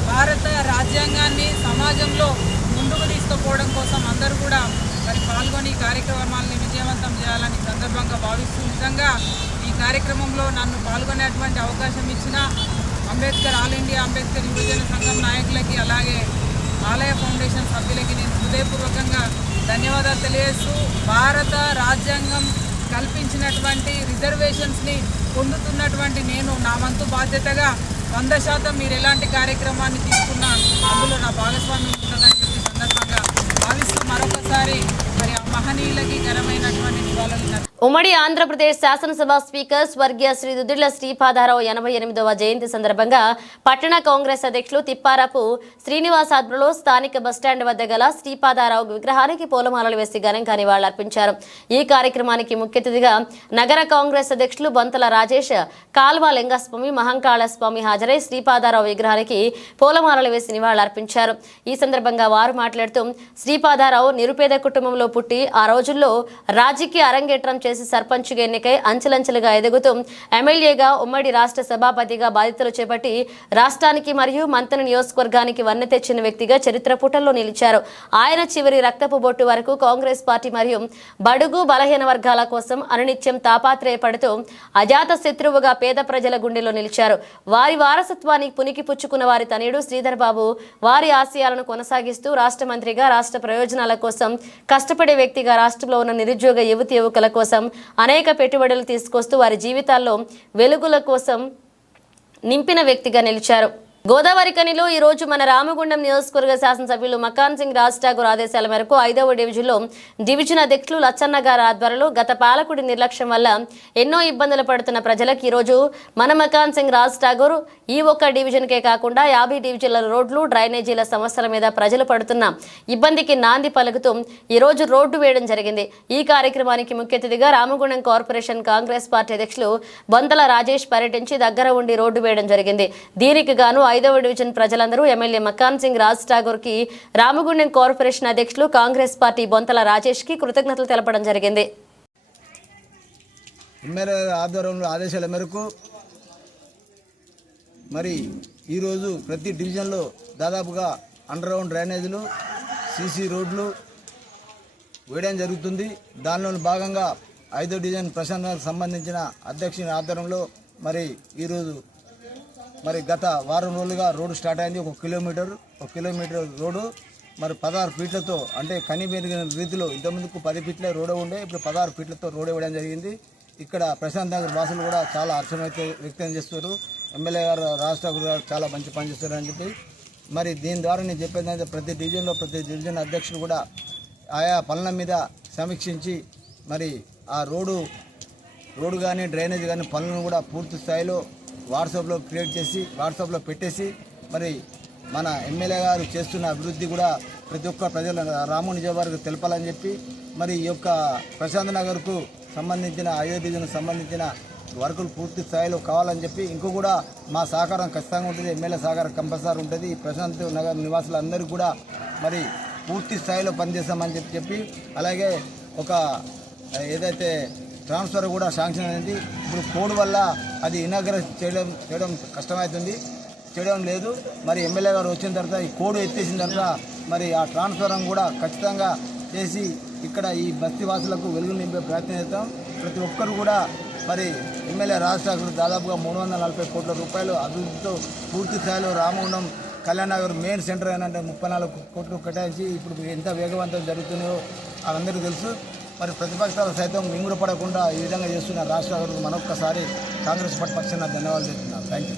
భారత రాజ్యాంగాన్ని సమాజంలో ముందుకు తీసుకుపోవడం కోసం అందరూ కూడా మరి పాల్గొని ఈ కార్యక్రమాలని విజయవంతం చేయాలని సందర్భంగా భావిస్తూ, నిజంగా ఈ కార్యక్రమంలో నన్ను పాల్గొనేటువంటి అవకాశం ఇచ్చిన అంబేద్కర్ ఆల్ ఇండియా అంబేద్కర్ యువజన సంఘం నాయకులకి అలాగే ఆలయ ఫౌండేషన్ సభ్యులకి నేను హృదయపూర్వకంగా ధన్యవాదాలు తెలియజేస్తూ, భారత రాజ్యాంగం కల్పించినటువంటి రిజర్వేషన్స్ని పొందుతున్నటువంటి నేను నా వంతు బాధ్యతగా 100% మీరు ఎలాంటి కార్యక్రమాన్ని తీసుకున్నా అందులో నా భాగస్వామ్యం ఉంటుందని చెప్పి సందర్భంగా భావిస్తూ మరొకసారి మరి ఆ మహనీయులకి ఘనమైనటువంటి నివాళులు. ఉమ్మడి ఆంధ్రప్రదేశ్ శాసనసభ స్పీకర్ స్వర్గీయ శ్రీ దుద్దిళ్ల శ్రీపాదారావు 88వ జయంతి సందర్భంగా పట్టణ కాంగ్రెస్ అధ్యక్షులు తిప్పారపు శ్రీనివాస్ ఆధ్వర్యంలో స్థానిక బస్టాండ్ వద్ద గల శ్రీపాదారావు విగ్రహానికి పూలమాలలు వేసి ఘనంగా నివాళులర్పించారు. ఈ కార్యక్రమానికి ముఖ్య అతిథిగా నగర కాంగ్రెస్ అధ్యక్షులు బొంతల రాజేష్, కాల్వ లింగస్వామి, మహంకాళ స్వామి హాజరై శ్రీపాదారావు విగ్రహానికి పూలమాలలు వేసి నివాళులర్పించారు. ఈ సందర్భంగా వారు మాట్లాడుతూ, శ్రీపాదారావు నిరుపేద కుటుంబంలో పుట్టి ఆ రోజుల్లో రాజకీయ అరంగేట్రం చేసి సర్పంచ్గా ఎన్నికై అంచెలంచెలుగా ఎదుగుతూ ఎమ్మెల్యేగా, ఉమ్మడి రాష్ట్ర సభాపతిగా బాధ్యతలు చేపట్టి రాష్ట్రానికి మరియు మంతెన నియోజకవర్గానికి వన్నె తెచ్చిన వ్యక్తిగా చరిత్ర పుటల్లో నిలిచారు. ఆయన చివరి రక్తపు బొట్టు వరకు కాంగ్రెస్ పార్టీ మరియు బడుగు బలహీన వర్గాల కోసం అనునిత్యం తాపాత్రయపడుతూ అజాత శత్రువుగా పేద ప్రజల గుండెలో నిలిచారు. వారి వారసత్వానికి పునికి పుచ్చుకున్న వారి తనయుడు శ్రీధర్ బాబు వారి ఆశయాలను కొనసాగిస్తూ రాష్ట్ర మంత్రిగా, రాష్ట్ర ప్రయోజనాల కోసం కష్టపడే వ్యక్తిగా, రాష్ట్రంలో ఉన్న నిరుద్యోగ యువతి యువకుల కోసం అనేక పెట్టుబడులు తీసుకొస్తూ వారి జీవితాల్లో వెలుగుల కోసం నింపిన వ్యక్తిగా నిలిచారు. గోదావరి కనిలో ఈ రోజు మన రామగుండం నియోజకవర్గ శాసనసభ్యులు మకాన్ సింగ్ రాజ్ ఠాగూర్ ఆదేశాల మేరకు 5వ డివిజన్లో డివిజన్ అధ్యక్షులు లచ్చన్న గారి ఆధ్వర్యంలో గత పాలకుడి నిర్లక్ష్యం వల్ల ఎన్నో ఇబ్బందులు పడుతున్న ప్రజలకు ఈ రోజు మన మకాన్ సింగ్ రాజ్ ఠాగూర్ ఈ ఒక్క డివిజన్కే కాకుండా 50 డివిజన్ల రోడ్లు డ్రైనేజీల సమస్యల మీద ప్రజలు పడుతున్న ఇబ్బందికి నాంది పలుకుతూ ఈ రోజు రోడ్డు వేయడం జరిగింది. ఈ కార్యక్రమానికి ముఖ్య అతిథిగా రామగుండం కార్పొరేషన్ కాంగ్రెస్ పార్టీ అధ్యక్షులు బొంతల రాజేష్ పర్యటించి దగ్గర ఉండి రోడ్డు వేయడం జరిగింది. దీనికి గాను 5వ డివిజన్ ప్రజలందరూ ఎమ్మెల్యే మకాన్ సింగ్ రాజ్ ఠాగూర్ కి రామగుండం కార్పొరేషన్ అధ్యక్షులు కాంగ్రెస్ పార్టీ బొంతల రాజేష్ కి కృతజ్ఞతలు తెలపడం జరిగింది. ఎమ్మెల్యే ఆధ్వర్యంలో ఆదేశాల మేరకు మరి ఈరోజు ప్రతి డివిజన్లో దాదాపుగా అండర్ గ్రౌండ్ డ్రైనేజీలు సీసీ రోడ్లు వేయడం జరుగుతుంది. దానిలో భాగంగా 5వ డివిజన్ ప్రశాంతకు సంబంధించిన అధ్యక్షుని ఆధ్వర్యంలో మరి ఈరోజు మరి గత వారం రోజులుగా రోడ్డు స్టార్ట్ అయింది. 1 కిలోమీటర్ రోడ్డు మరి 16 ఫీట్లతో అంటే కనిపెరిగిన రీతిలో ఇంతకుముందుకు 10 ఫీట్ల రోడ్డు ఉండే, ఇప్పుడు 16 ఫీట్లతో రోడ్డు ఇవ్వడం జరిగింది. ఇక్కడ ప్రశాంత్ నగర్ వాసులు కూడా చాలా హర్షం వ్యక్తం చేస్తారు. ఎమ్మెల్యే గారు రాజ్ ఠాగూర్ గారు చాలా మంచి పని చేస్తారని చెప్పి మరి దీని ద్వారా నేను చెప్పేదంటే ప్రతి డివిజన్ అధ్యక్షులు కూడా ఆయా పనుల మీద సమీక్షించి మరి ఆ రోడ్డు కానీ డ్రైనేజ్ కానీ పనులను కూడా పూర్తి స్థాయిలో వాట్సాప్లో క్రియేట్ చేసి వాట్సాప్లో పెట్టేసి మరి మన ఎమ్మెల్యే గారు చేస్తున్న అభివృద్ధి కూడా ప్రతి ఒక్క ప్రజల రాము నిజవారికి తెలపాలని చెప్పి మరి ఈ యొక్క ప్రశాంత్ నగర్కు సంబంధించిన 5వ డివిజన్కు సంబంధించిన వర్కులు పూర్తి స్థాయిలో కావాలని చెప్పి ఇంకో కూడా మా సహకారం ఖచ్చితంగా ఉంటుంది. ఎమ్మెల్యే సహకారం కంపల్సరీ ఉంటుంది. ఈ ప్రశాంత్ నగర్ నివాసులందరికీ కూడా మరి పూర్తి స్థాయిలో పనిచేస్తామని చెప్పి అలాగే ఒక ఏదైతే ట్రాన్స్ఫర్ కూడా శాంక్షన్ అయింది. ఇప్పుడు కోడ్ వల్ల అది ఇనాగ్రేట్ చేయడం కష్టమవుతుంది, చేయడం లేదు. మరి ఎమ్మెల్యే గారు వచ్చిన తర్వాత ఈ కోడ్ ఎత్తేసిన తర్వాత మరి ఆ ట్రాన్స్ఫర్ కూడా ఖచ్చితంగా చేసి ఇక్కడ ఈ బస్తీ వాసులకు వెలుగు నింపే ప్రయత్నం చేస్తాం. ప్రతి ఒక్కరు కూడా మరి ఎమ్మెల్యే రాజ్ ఠాగూర్ దాదాపుగా 340 కోట్ల రూపాయలు అభివృద్ధితో పూర్తి స్థాయిలో రామగుండం కళ్యాణ్ నగర్ మెయిన్ సెంటర్ అయినంటే 34 కోట్లు కేటాయించి ఇప్పుడు ఎంత వేగవంతం జరుగుతున్నాయో అందరికీ తెలుసు. మరి ప్రతిపక్షాలు సైతం మింగుడు పడకుండా ఈ విధంగా చేస్తున్న రాష్ట్ర మరొక్కసారి కాంగ్రెస్ పార్టీ పక్షాన ధన్యవాదాలు చెప్తున్నాను. Thank you.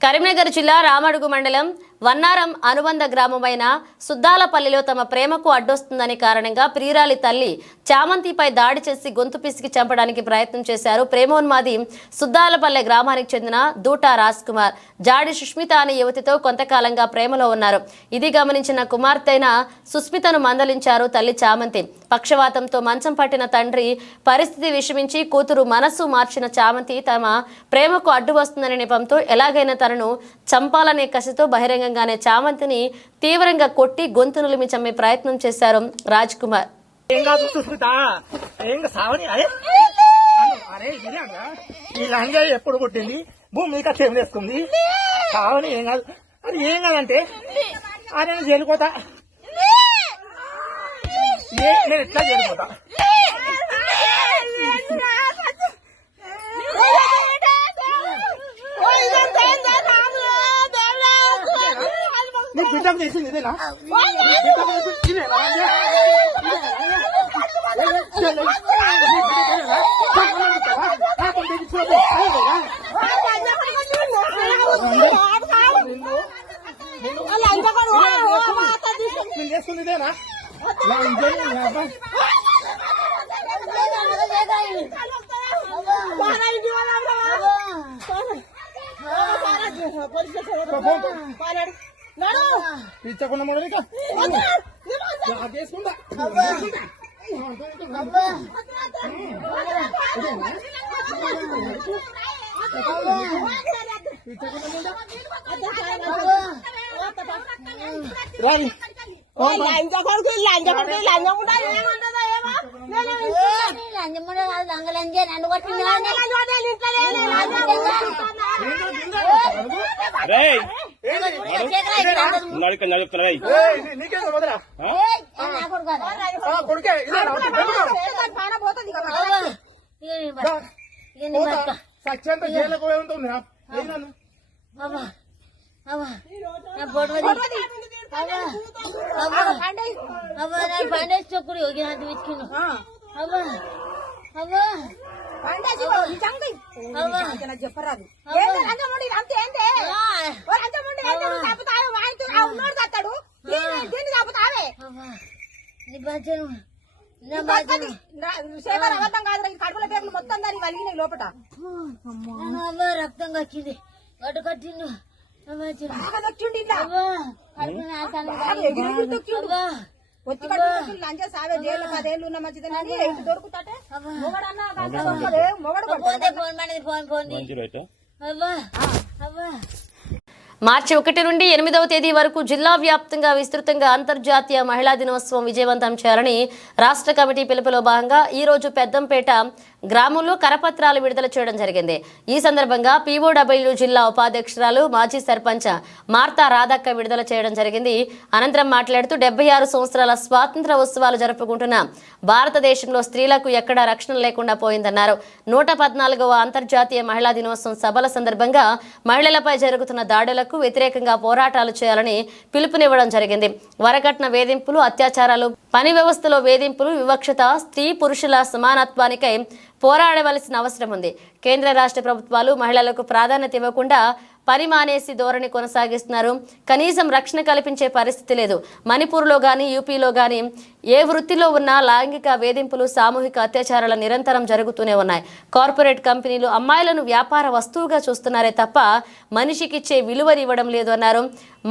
కరీంనగర్ జిల్లా రామడుగు మండలం వన్నారం అనుబంధ గ్రామమైన సుద్దాలపల్లిలో తమ ప్రేమకు అడ్డొస్తుందని కారణంగా ప్రియురాలి తల్లి చామంతిపై దాడి చేసి గొంతు పిసికి చంపడానికి ప్రయత్నం చేశారు. ప్రేమోన్మాది సుద్దాలపల్లె గ్రామానికి చెందిన దూటా రాజ్ కుమార్ జాడి సుష్మిత అనే యువతితో కొంతకాలంగా ప్రేమలో ఉన్నారు. ఇది గమనించిన కుమార్తెన సుస్మితను మందలించారు తల్లి చామంతి. పక్షవాతంతో మంచం పట్టిన తండ్రి పరిస్థితి విషమించి కూతురు మనస్సు మార్చిన చామంతి తమ ప్రేమకు అడ్డు వస్తుందనే నెపంతో ఎలాగైనా తనను చంపాలనే కసితో బహిరంగంగానే చామంతిని తీవ్రంగా కొట్టి గొంతు నులిమి చంపే ప్రయత్నం చేశారు రాజ్ కుమార్. ఎప్పుడు కొట్టింది భూమి మీద క్షేమం చేసుకుంది కావని ఏం కాదు. అది ఏం కాదంటే అదే చేరిపోతా నేను ఎట్లా చేరిపోతా నీ బిడ్డకు చేసింది ఇదేనా? చేసుకుంది ఇదేనా? పిచ్చకుండా మొదలు చేసుకుంటా రాని సత్యంత జైలుకు ఉంటుంది పండేసి చొక్కుడు చెప్పరాదు అంతే అంతే ఉన్నాడు తత్తాడు దీన్ని తప్పుతావే సేవలు అబద్ధం కాదు కడుపుల పేర్లు మొత్తం దానికి కలిగినాయి లోపల రక్తం కట్టింది గడ్డ కట్టిండు వచ్చి లంచ సావే జైలు 10 ఏళ్ళు ఉన్న మంచిదని దొరుకుతాటే మొగడు మార్చి 1 నుండి 8వ తేదీ వరకు జిల్లా వ్యాప్తంగా విస్తృతంగా అంతర్జాతీయ మహిళా దినోత్సవం విజయవంతం చేయాలని రాష్ట్ర కమిటీ పిలుపులో భాగంగా ఈ రోజు పెద్దంపేట గ్రామంలో కరపత్రాలు విడుదల చేయడం జరిగింది. ఈ సందర్భంగా పీఓడబ్ల్యూ జిల్లా ఉపాధ్యక్షురాలు మాజీ సర్పంచ్ మార్తా రాధక్క విడుదల చేయడం జరిగింది. అనంతరం మాట్లాడుతూ 76 సంవత్సరాల స్వాతంత్ర ఉత్సవాలు జరుపుకుంటున్న భారతదేశంలో స్త్రీలకు ఎక్కడా రక్షణ లేకుండా పోయిందన్నారు. 114వ అంతర్జాతీయ మహిళా దినోత్సవం సభల సందర్భంగా మహిళలపై జరుగుతున్న దాడులకు వ్యతిరేకంగా పోరాటాలు చేయాలని పిలుపునివ్వడం జరిగింది. వరకట్న వేధింపులు, అత్యాచారాలు, పని వ్యవస్థలో వేధింపులు, వివక్షత, స్త్రీ పురుషుల సమానత్వానికై పోరాడవలసిన అవసరం ఉంది. కేంద్ర రాష్ట్ర ప్రభుత్వాలు మహిళలకు ప్రాధాన్యత ఇవ్వకుండా పని మానేసి ధోరణి కొనసాగిస్తున్నారు. కనీసం రక్షణ కల్పించే పరిస్థితి లేదు. మణిపూర్లో కానీ యూపీలో కానీ ఏ వృత్తిలో ఉన్నా లైంగిక వేధింపులు, సామూహిక అత్యాచారాలు నిరంతరం జరుగుతూనే ఉన్నాయి. కార్పొరేట్ కంపెనీలు అమ్మాయిలను వ్యాపార వస్తువుగా చూస్తున్నారే తప్ప మనిషికిచ్చే విలువనివ్వడం లేదు అన్నారు.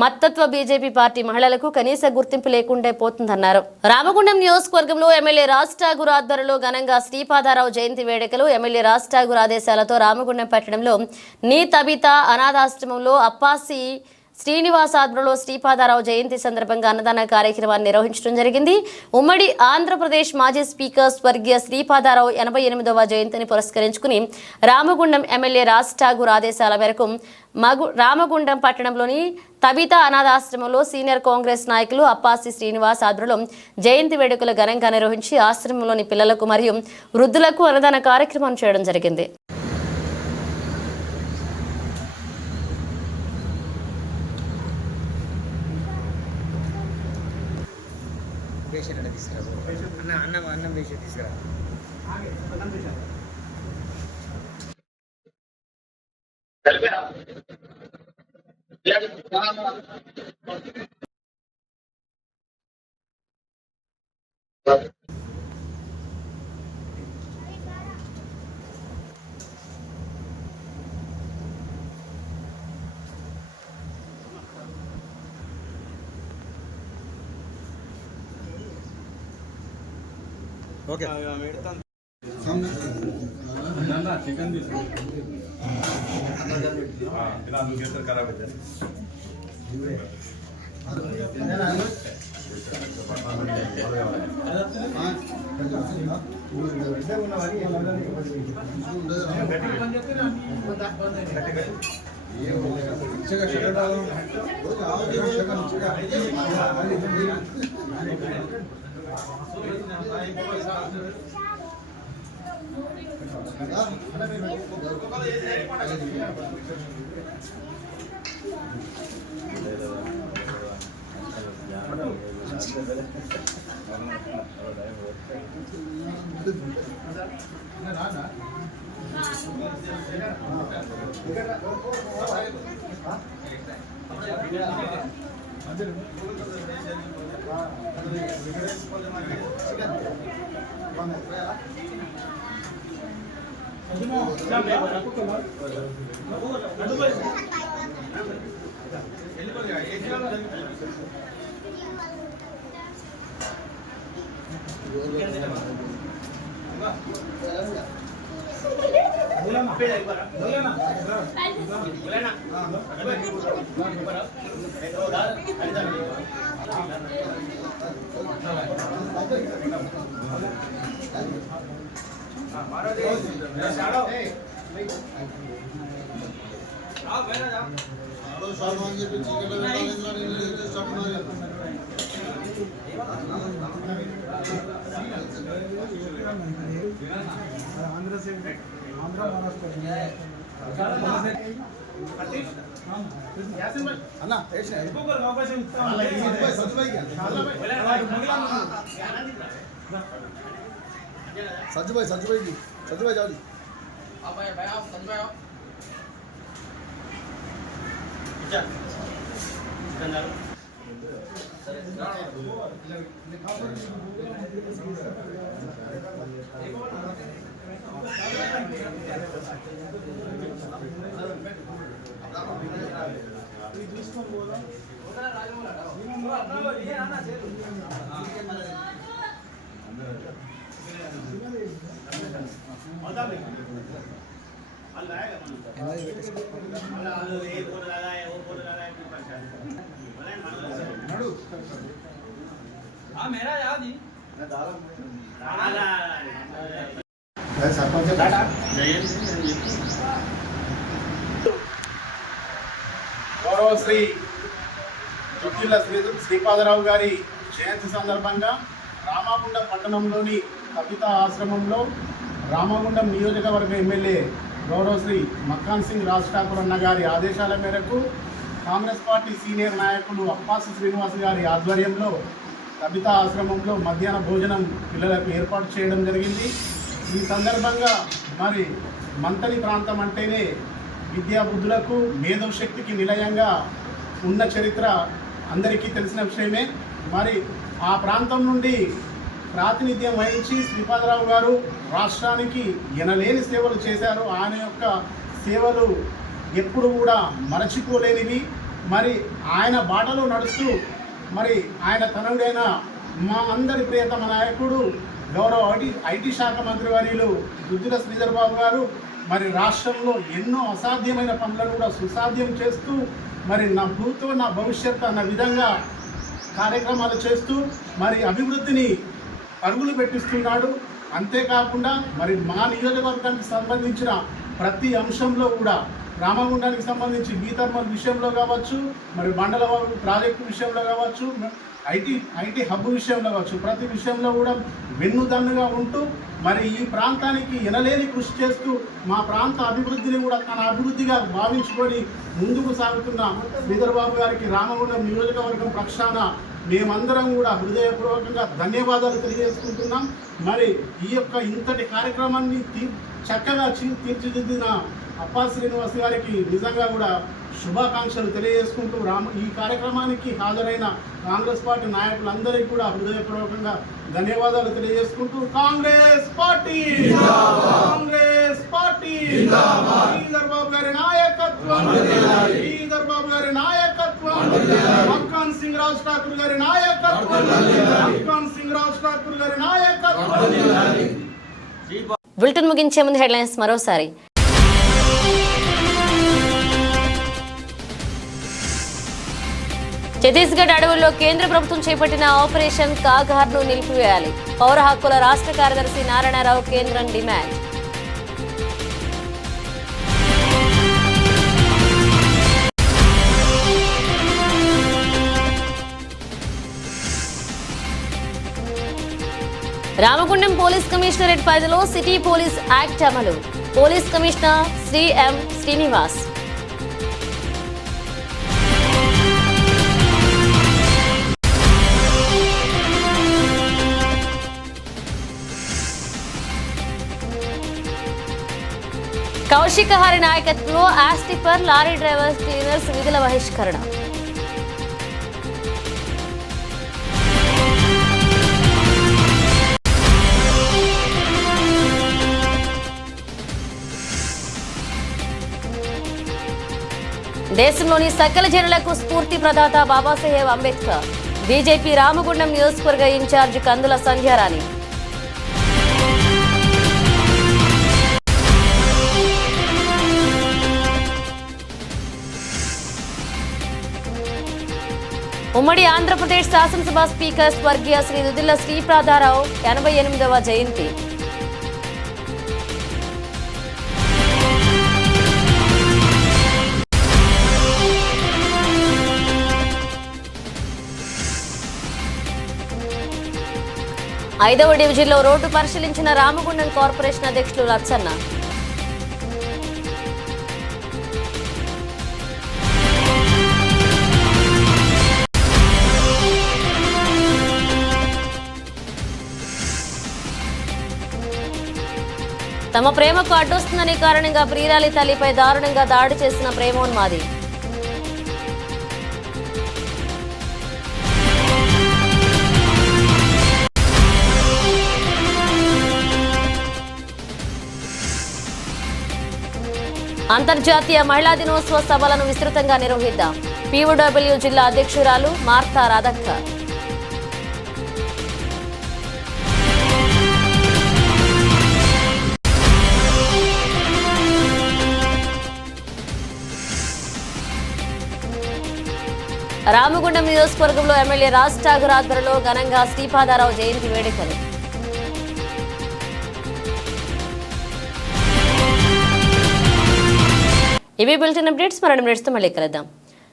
మత్తత్వ బీజేపీ పార్టీ మహిళలకు కనీస గుర్తింపు లేకుండా పోతుందన్నారు. రామగుండం నియోజకవర్గంలో ఎమ్మెల్యే రాజ్ ఠాగూర్ ఆధ్వర్యంలో ఘనంగా శ్రీపాదారావు జయంతి వేడుకలు. ఎమ్మెల్యే రాజ్ ఠాగూర్ ఆదేశాలతో రామగుండం పట్టణంలో నీ తబిత అనాథాశ్రమంలో అప్పాసి శ్రీనివాస్ ఆధ్వర్యంలో శ్రీపాదారావు జయంతి సందర్భంగా అన్నదాన కార్యక్రమాన్ని నిర్వహించడం జరిగింది. ఉమ్మడి ఆంధ్రప్రదేశ్ మాజీ స్పీకర్ స్వర్గీయ శ్రీపాదారావు 88వ జయంతిని పురస్కరించుకుని రామగుండం ఎమ్మెల్యే రాజ్ ఠాగూర్ ఆదేశాల మేరకు రామగుండం పట్టణంలోని తబిత అనాథాశ్రమంలో సీనియర్ కాంగ్రెస్ నాయకులు అప్పాసి శ్రీనివాస్ ఆధ్వర్యంలో జయంతి వేడుకలు ఘనంగా నిర్వహించి ఆశ్రమంలోని పిల్లలకు మరియు వృద్ధులకు అన్నదాన కార్యక్రమం చేయడం జరిగింది. అన్నం వేసి తీసుకురా. ఓకే చికెన్ ఖరాబ్ అవుతుంది. सज्जू भाई जाओ जी. గౌరవ శ్రీ దుద్దిల్ల శ్రీపాదరావు గారి జయంతి సందర్భంగా రామగుండం పట్టణంలోని కవితా ఆశ్రమంలో రామగుండం నియోజకవర్గ ఎమ్మెల్యే గౌరవ శ్రీ మక్కాన్ సింగ్ రాజ్ ఠాకూర్ అన్న గారి ఆదేశాల మేరకు కాంగ్రెస్ పార్టీ సీనియర్ నాయకులు అప్పాసి శ్రీనివాస్ గారి ఆధ్వర్యంలో కవితా ఆశ్రమంలో మధ్యాహ్న భోజనం పిల్లలకు ఏర్పాటు చేయడం జరిగింది. ఈ సందర్భంగా మరి మంతని ప్రాంతం అంటేనే విద్యాబుద్ధులకు మేధోశక్తికి నిలయంగా ఉన్న చరిత్ర అందరికీ తెలిసిన విషయమే. మరి ఆ ప్రాంతం నుండి ప్రాతినిధ్యం వహించి శ్రీపాదరావు గారు రాష్ట్రానికి ఎనలేని సేవలు చేశారు. ఆయన యొక్క సేవలు ఎప్పుడు కూడా మరచిపోలేనివి. మరి ఆయన బాటలో నడుస్తూ మరి ఆయన తనయుడైన మా అందరి ప్రియతమ నాయకుడు గౌరవ ఐటీ శాఖ మంత్రి వర్యులు దుద్దిల శ్రీధర్ బాబు గారు మరి రాష్ట్రంలో ఎన్నో అసాధ్యమైన పనులను కూడా సుసాధ్యం చేస్తూ మరి నా భూతో నా భవిష్యత్ అన్న విధంగా కార్యక్రమాలు చేస్తూ మరి అభివృద్ధిని పరుగులు పెట్టిస్తున్నాడు. అంతేకాకుండా మరి మా నియోజకవర్గానికి సంబంధించిన ప్రతి అంశంలో కూడా రామగుండానికి సంబంధించి బీతర్మల్ విషయంలో కావచ్చు, మరి బండలవాగు ప్రాజెక్టు విషయంలో కావచ్చు, ఐటీ హబ్ విషయంలో కావచ్చు, ప్రతి విషయంలో కూడా వెన్నుదన్నుగా ఉంటూ మరి ఈ ప్రాంతానికి ఎనలేని కృషి చేస్తూ మా ప్రాంత అభివృద్ధిని కూడా తన అభివృద్ధిగా భావించుకొని ముందుకు సాగుతున్న శ్రీధర్ బాబు గారికి రామగుండం నియోజకవర్గం పక్షాన మేమందరం కూడా హృదయపూర్వకంగా ధన్యవాదాలు తెలియజేసుకుంటున్నాం. మరి ఈ యొక్క ఇంతటి కార్యక్రమాన్ని చక్కగా తీర్చిదిద్దిన అప్పా శ్రీనివాస్ గారికి నిజంగా కూడా శుభాకాంక్షలు తెలియజేసుకుంటూ ఈ కార్యక్రమానికి హాజరైన కాంగ్రెస్ పార్టీ నాయకులందరికీ కూడా హృదయపూర్వకంగా ధన్యవాదాలు తెలియజేసుకుంటూ కాంగ్రెస్ పార్టీ శ్రీధర్ బాబు గారి నాయకత్వం, శ్రీధర్ బాబు గారి నాయకత్వం, మక్కాన్ సింగ్ రాజ్ ఠాకూర్ గారి నాయకత్వం, మక్కాన్ సింగ్ రాజ్ ఠాకూర్ గారి నాయకత్వం. బులెటిన్ ముగించే ముందు హెడ్లైన్స్ మరోసారి. ఛత్తీస్గఢ్ అడవుల్లో కేంద్ర ప్రభుత్వం చేపట్టిన ఆపరేషన్ కాగార్ను నిలిపివేయాలి. పౌర హక్కుల రాష్ట్ర కార్యదర్శి నారాయణరావు కేంద్రం డిమాండ్. రామగుండం పోలీస్ కమిషనరేట్ పరిధిలో సిటీ పోలీస్ యాక్ట్ అమలు. పోలీస్ కమిషనర్ శ్రీ ఎం శ్రీనివాస్. కౌశిక్ హరి నాయకత్వంలో ఆస్టిఫర్ లారీ డ్రైవర్స్ క్లీనర్స్ విధుల బహిష్కరణ. దేశంలోని సకల జనులకు స్ఫూర్తి ప్రదాత బాబాసాహెబ్ అంబేద్కర్. బీజేపీ రామగుండం నియోజకవర్గ ఇన్ఛార్జి కందుల సంధ్యారాణి. ఉమ్మడి ఆంధ్రప్రదేశ్ శాసనసభ స్పీకర్ స్వర్గీయ శ్రీ దుద్దిల్ల శ్రీపాదరావు 88వ జయంతి. ఐదవ డివిజన్లో రోడ్డు పరిశీలించిన రామగుండం కార్పొరేషన్ అధ్యక్షులు లచ్చన్న. తమ ప్రేమకు అడ్డొస్తుందని కారణంగా ప్రియురాలి తల్లిపై దారుణంగా దాడి చేసిన ప్రేమోన్మాది. అంతర్జాతీయ మహిళా దినోత్సవ సభలను విస్తృతంగా నిర్వహిద్దాం. పీఓడబ్ల్యూ జిల్లా అధ్యక్షురాలు మార్తా రాధక్క. రామగుండం నియోజకవర్గంలో ఎమ్మెల్యే రాజ్ ఠాగూర్ ఆధ్వర్యంలో ఘనంగా శ్రీపాదారావు జయంతి వేడుకలు. ఇవి బులెటిన్ అప్డేట్స్. మరో నిమిషంతో మళ్ళీ కలుద్దాం.